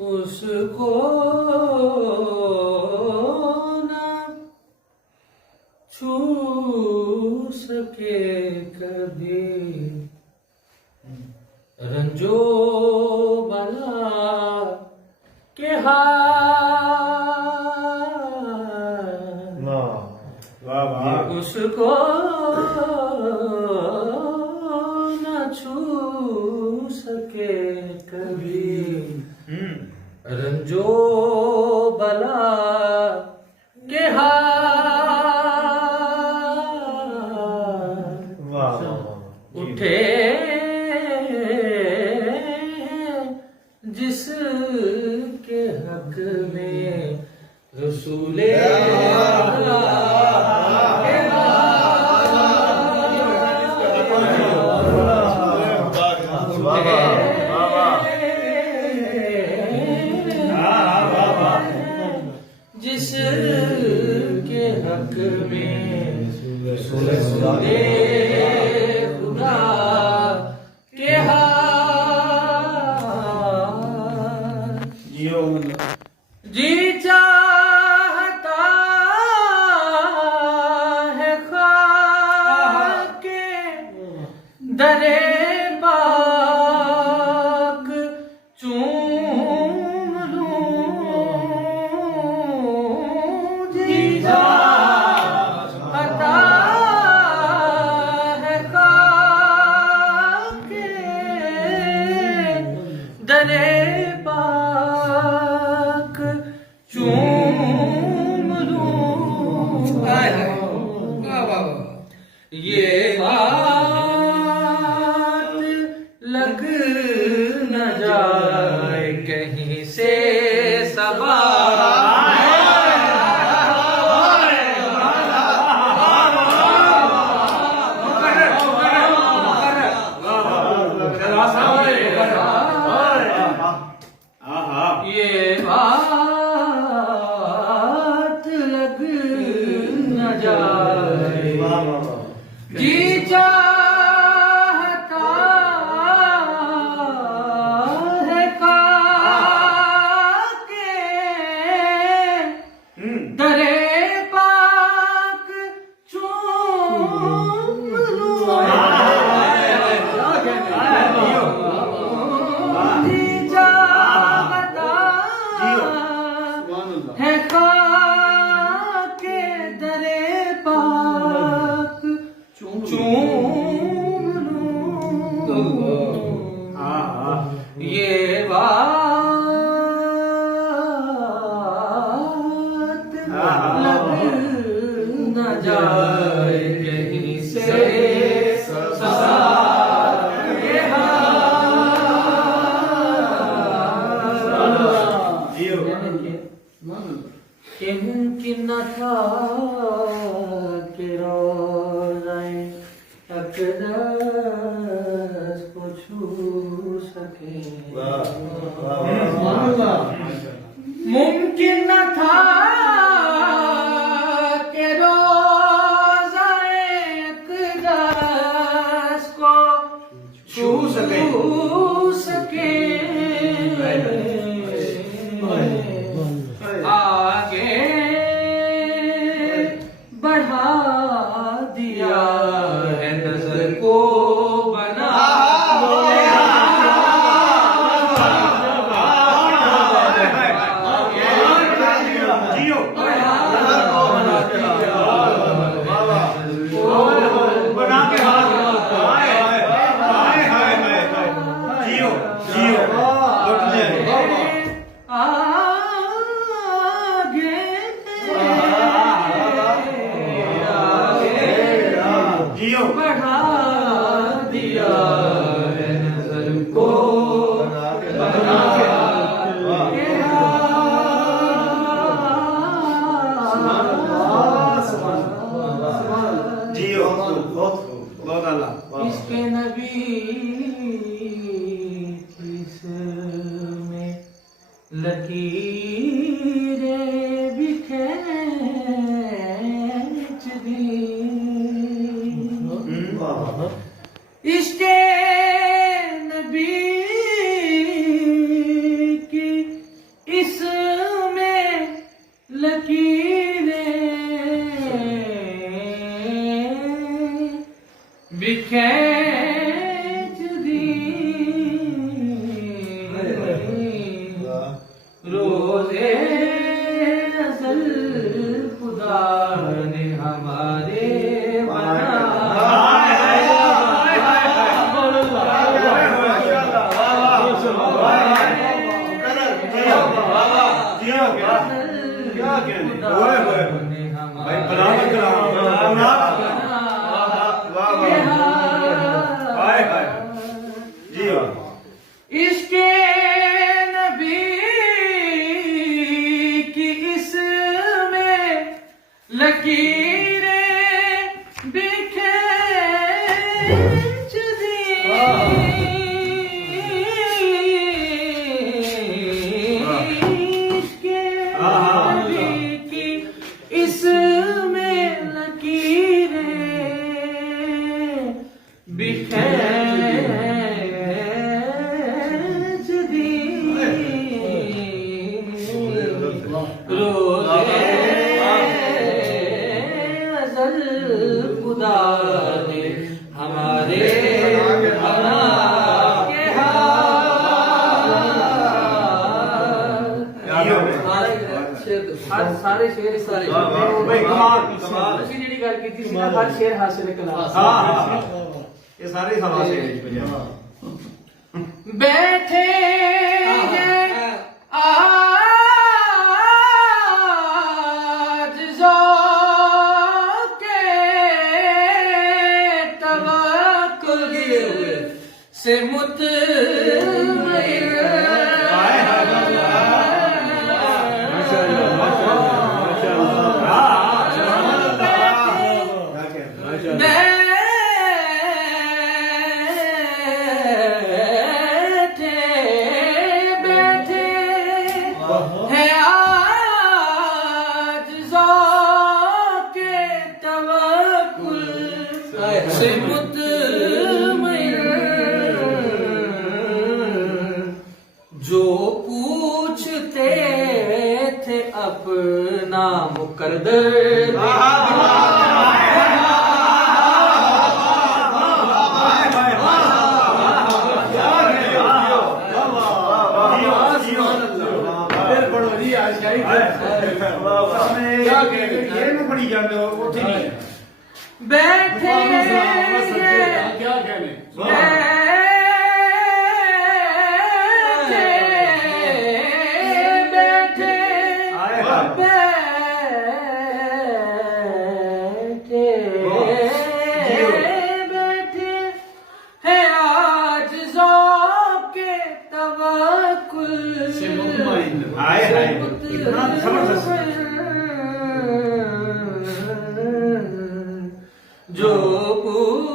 उसको ना छू सके कभी रंजो बला के हाथ उसको ना छू सके कभी रंजो बला के हाथ उठे जिसके हक में रसूले जिसके हक में रसूले खुदा के हाथ जी चाहता है खाके दरे पाक चूम लूं जी चाहता है खाके दरे पाक चूम लूं ये बात लग न जाए कहीं से सबा ये बात लग न जाए जी चाहता है खाके दरे पाक चूम लूं जी चाहता है खाके दरे पाक चूम लूं ये बात लग न जाए कहीं से सबा के हाथ कि मुमकिन न था कि रोज़ाए अक़दस को छू सके मुमकिन न था कि रोज़ाए अक़दस को छू सके आगे बढ़ा दिया है नजर को बना बढ़ा दिया है नजर को बना के जियो बहुत अल्लाह इसके नबी में लकीरें भी खींच दी इसके नबी की क्या कहने ओए ओए भाई बना मत करा बना वाह वाह हाय हाय जी वाह इसके नबी की इसमें लकीरें बिखेर दी इसके नबी की इसमें लकीरें बिखेर दी रोज़े अज़ल खुदा ने हमारे बना के सारे शेर सारे भाई कमाल कमाल ਅਸੀਂ ਜਿਹੜੀ ਗੱਲ ਕੀਤੀ ਸੀ ਨਾ ਹਰ ਸ਼ੇਰ ਹਾਸਿਲ ਕਲਾ हाँ ये सारे सवाल से बैठे हैं आज ज़ौक़े तवक्कुल से मुतमइन बैठे बैठे है आज ज़ौक़े तवक्कुल से मुतमइन जो पूछते थे अपना मुकद्दर बड़ी जाते हो उठी नहीं बैठे क्या कहने बैठे आए बैठे बैठे है आज ज़ौक़े तवक्कुल से मुतमइन हाय हाय इतना जबरदस्त जो पूछते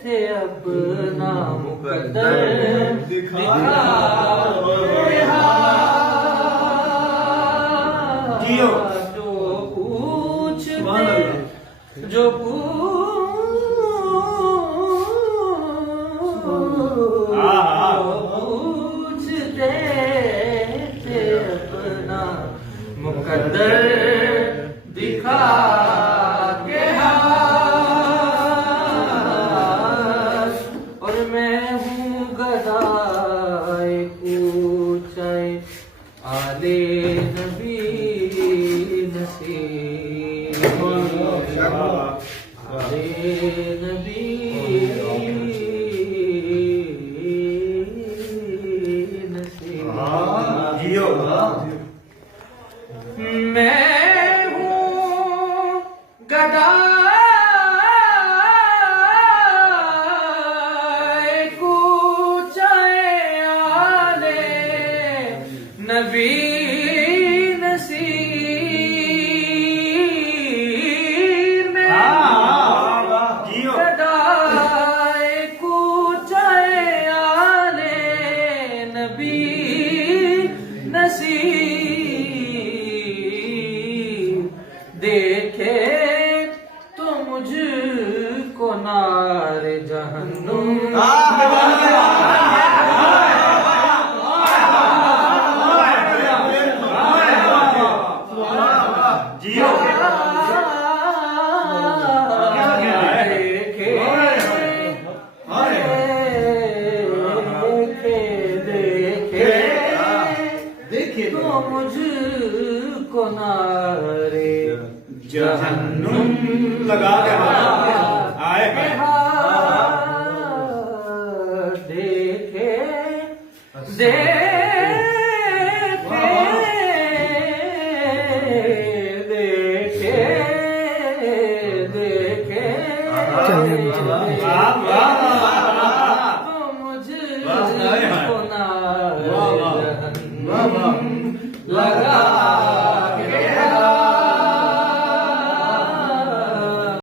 थे अपना मुकद्दर दिखा जियो जो पूछते जो पूछते थे अपना मुकद्दर दिखा के हाथ और मैं हूँ गदाए ऊंचाई आले नबी नसीब आले नबी नसीब जियो मैं हूँ गदाए कूचाए आले नबी नसीर में जियो गदाए कूचाए आले नबी नसीर देखे तो मुझको नार जहन्नुम जियो देखे तो मुझको नारे जहन्नुम लगा के आए देखे ਚੱਲਿਆ ਨੂੰ ਚੱਲਿਆ। वाह वाह